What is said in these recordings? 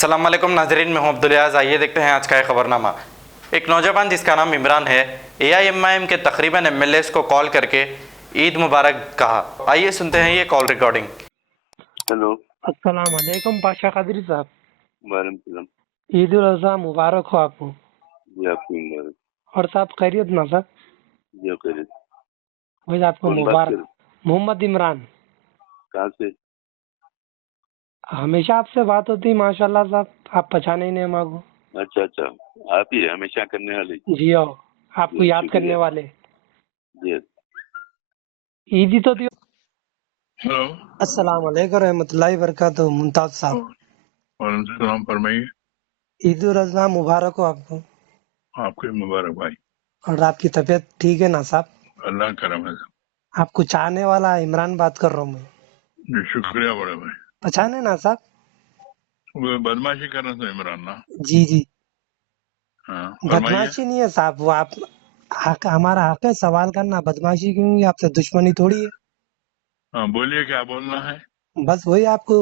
अस्सलाम वालेकुम नाजरीन, मैं हूं अब्दुल अयाज। आइए देखते हैं आज का खबरनामा। एक नौजवान जिसका नाम इमरान है, AIMIM के तकरीबन MLAs को कॉल करके ईद मुबारक कहा। आइए सुनते हैं ये कॉल रिकॉर्डिंग। हेलो, अस्सलाम वालेकुम पाशा कादरी साहब, वालेकुम। ईद उल अज़हा मुबारक हो आपको। जी आपकी मुबारक। और साहब खैरियत ना साहब? जी खैरियत। वही आपको कौन बात मुबारक। कर? मोहम्मद इमरान। कहाँ से? हमेशा आपसे बात होती माशाल्लाह साहब, आप पहचाने ही नहीं हमारे को। अच्छा, आप ही है हमेशा करने वाले। जी आओ, आपको जी, याद शुक्रिया। करने वाले। जी ईद ही तो थी। हेलो, अस्सलाम वालेकुम रहमतुल्लाहि व बरकातहू। मुमताज साहब, वालेकुम सलाम, फरमाइए। ईद उल अज़हा मुबारक हो आपको। आपके मुबारक भाई। और आपकी तबीयत ठीक है ना साहब? अल्लाह करम है। आपको चाहने वाला इमरान बात कर रहा हूँ मैं। जी शुक्रिया बड़े भाई। पहचाने ना साहब? वो बदमाशी करना था इमरान ना? जी जी, हाँ फरमाइए। बदमाशी नहीं है साहब, वो आप हमारा हक है सवाल करना। बदमाशी क्यों होगी? आपसे दुश्मनी थोड़ी है। हाँ बोलिए, क्या बोलना है? बस वही आपको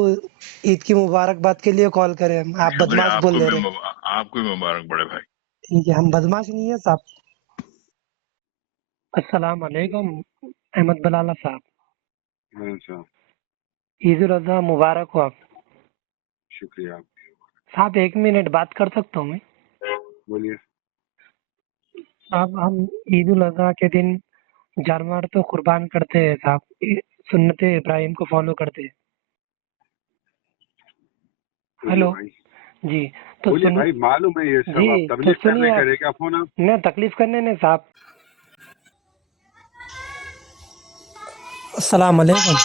ईद की मुबारकबाद के लिए कॉल करें। आप शुक्रिया, बदमाश बोल दे रहे हैं। आपको भी मुबारक बड़े भाई। ठीक है, हम बदमाश नहीं है साहब। अस्सलाम वालेकुम अहमद बलाला साहब, अच्छा, ईद उल अज़हा मुबारक हो आप। शुक्रिया। साहब 1 मिनट बात कर सकता हूँ मैं? बोलिए। साहब हम ईद उल अज़हा के दिन जानवर तो कुर्बान करते हैं साहब, सुन्नत इब्राहिम को फॉलो करते हैं। हेलो भाई जी, तो बोलिए भाई, मालूम है ये सब। जी आप तो तबलीग करने सुनिए, करेगा फोन आप? न तकलीफ करने ने साहब। अस्सलाम वालेकुम।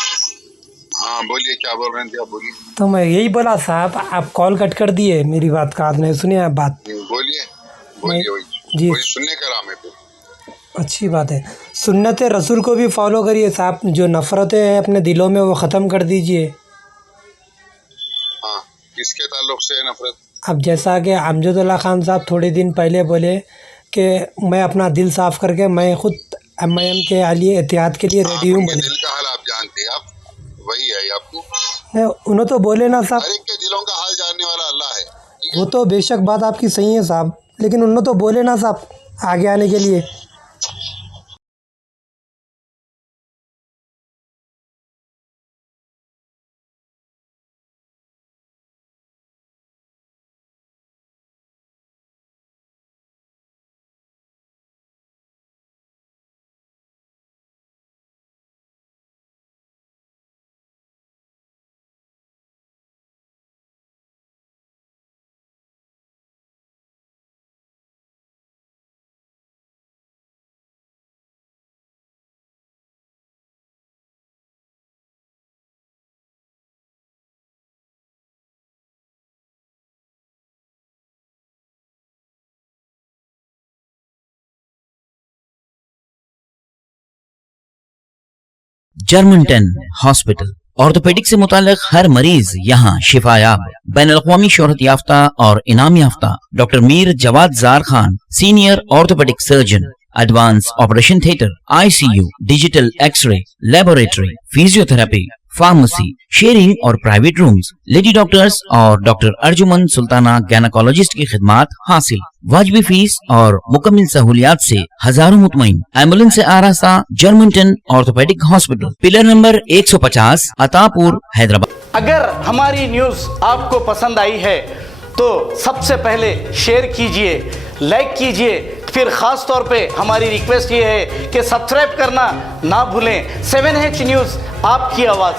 हाँ बोलिए, क्या बोल रहे थे आप? बोलिए। तो मैं यही बोला साहब, आप कॉल कट कर दिए, मेरी बात का आपने सुनिए आप बात। बोलिए मैं वही जी, वही सुनने का राम है फिर। अच्छी बात है। सुन्नत रसूल को भी फॉलो करिए साहब, जो नफ़रतें हैं अपने दिलों में वो ख़त्म कर दीजिए। हाँ, किसके ताल्लुक से है नफरत? अब जैसा कि अमजदुल्ला खान साहब थोड़े दिन पहले बोले कि मैं अपना दिल साफ़ करके मैं खुद MIM के लिए इत्तेहाद के लिए रेडी हूँ उनके बोले। दिल का हाल आप जानते हैं, आप वही है आपको। नहीं, उन्होंने तो बोले ना साहब, हर एक के दिलों का हाल जानने वाला अल्लाह है, ठीक वो है? तो बेशक बात आपकी सही है साहब, लेकिन उन्होंने तो बोले ना साहब आगे आने के लिए। जर्मनटन हॉस्पिटल ऑर्थोपेडिक से मुताल्लिक हर मरीज यहाँ शिफायाब। बैनुल-अक़वामी शोहरत याफ्ता और इनाम याफ्ता doctor Mir Jawad Jar Khan, senior orthopaedic surgeon, advance operation theatre, ICU, digital x-ray, laboratory, physiotherapy, pharmacy, sharing और प्राइवेट रूम्स, लेडी डॉक्टर्स और डॉक्टर अर्जुमन सुल्ताना गैनकोलॉजिस्ट की खिदमात हासिल। वाजबी फीस और मुकम्मल सहूलियात से हजारों मुतमईन। एम्बुलेंस से आरास्ता Germanten orthopaedic hospital, pillar number 150, Attapur, Hyderabad. अगर हमारी न्यूज़ आपको पसंद आई है तो सबसे पहले शेयर कीजिए, लाइक कीजिए, फिर ख़ास तौर पे हमारी रिक्वेस्ट ये है कि सब्सक्राइब करना ना भूलें। 7H न्यूज़, आपकी आवाज़।